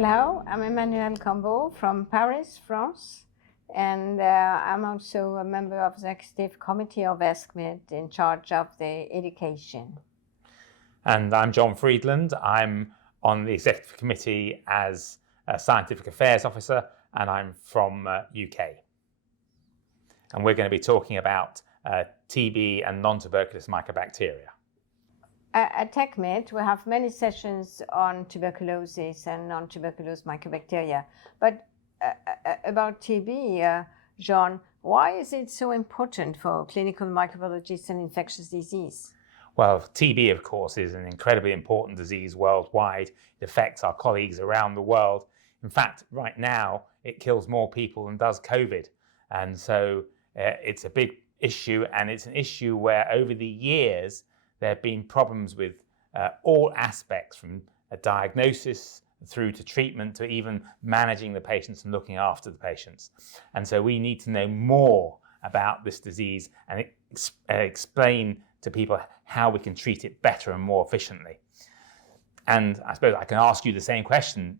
Hello, I'm Emmanuelle Cambau from Paris, France, and I'm also a member of the Executive Committee of ESCMID in charge of the education. And I'm John Friedland. I'm on the Executive Committee as a Scientific Affairs Officer, and I'm from UK. And we're going to be talking about TB and non-tuberculous mycobacteria. At ESCMID, we have many sessions on tuberculosis and non-tuberculous mycobacteria. But about TB, John, why is it so important for clinical microbiologists and infectious disease? Well, TB, of course, is an incredibly important disease worldwide. It affects our colleagues around the world. In fact, right now, it kills more people than does COVID. And so it's a big issue, and it's an issue where over the years, there have been problems with all aspects, from a diagnosis through to treatment to even managing the patients and looking after the patients. And so we need to know more about this disease and explain to people how we can treat it better and more efficiently. And I suppose I can ask you the same question.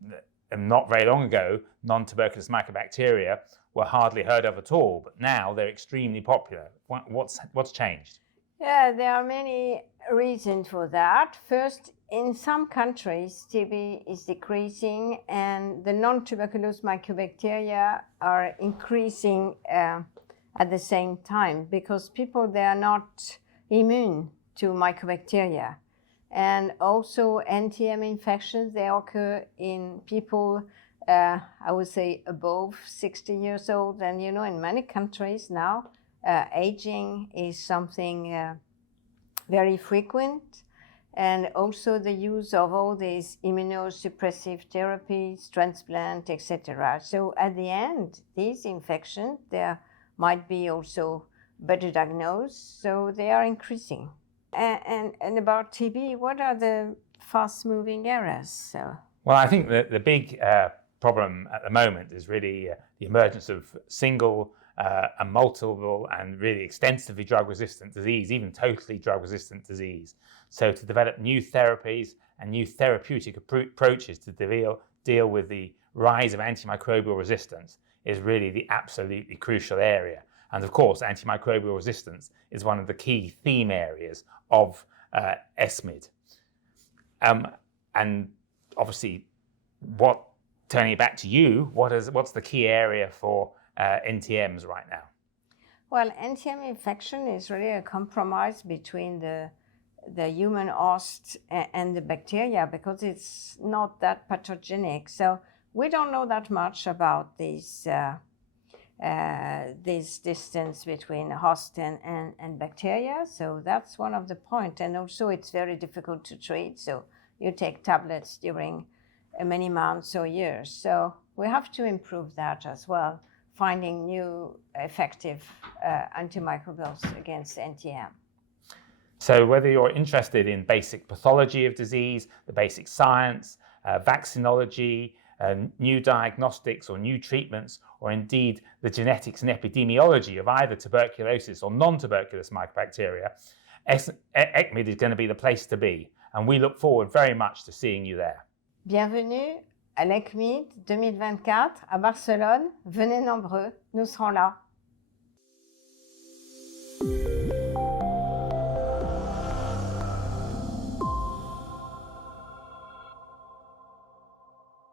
Not very long ago, non-tuberculous mycobacteria were hardly heard of at all, but now they're extremely popular. What's changed? Yeah, there are many reasons for that. First, in some countries, TB is decreasing and the non-tuberculous mycobacteria are increasing at the same time because people, they are not immune to mycobacteria. And also NTM infections, they occur in people, I would say, above 60 years old. And, you know, in many countries now, aging is something very frequent, and also the use of all these immunosuppressive therapies, transplant, etc. So at the end, these infections, there might be also better diagnosed, so they are increasing. And about TB, what are the fast-moving areas? Well, I think that the big problem at the moment is really the emergence of single and multiple and really extensively drug-resistant disease, even totally drug-resistant disease. So to develop new therapies and new therapeutic approaches to deal with the rise of antimicrobial resistance is really the absolutely crucial area. And of course, antimicrobial resistance is one of the key theme areas of ESCMID. And obviously, turning it back to you, what's the key area for NTMs right now? Well, NTM infection is really a compromise between the human host and the bacteria because it's not that pathogenic. So we don't know that much about this distance between host and bacteria. So that's one of the points. And also it's very difficult to treat. So you take tablets during many months or years. So we have to improve that as well, finding new effective antimicrobials against NTM. So whether you're interested in basic pathology of disease, the basic science, vaccinology, new diagnostics or new treatments, or indeed the genetics and epidemiology of either tuberculosis or non-tuberculous mycobacteria, ESCMID is going to be the place to be. And we look forward very much to seeing you there. Bienvenue à l'ESCMID 2024 à Barcelone. Venez nombreux, nous serons là.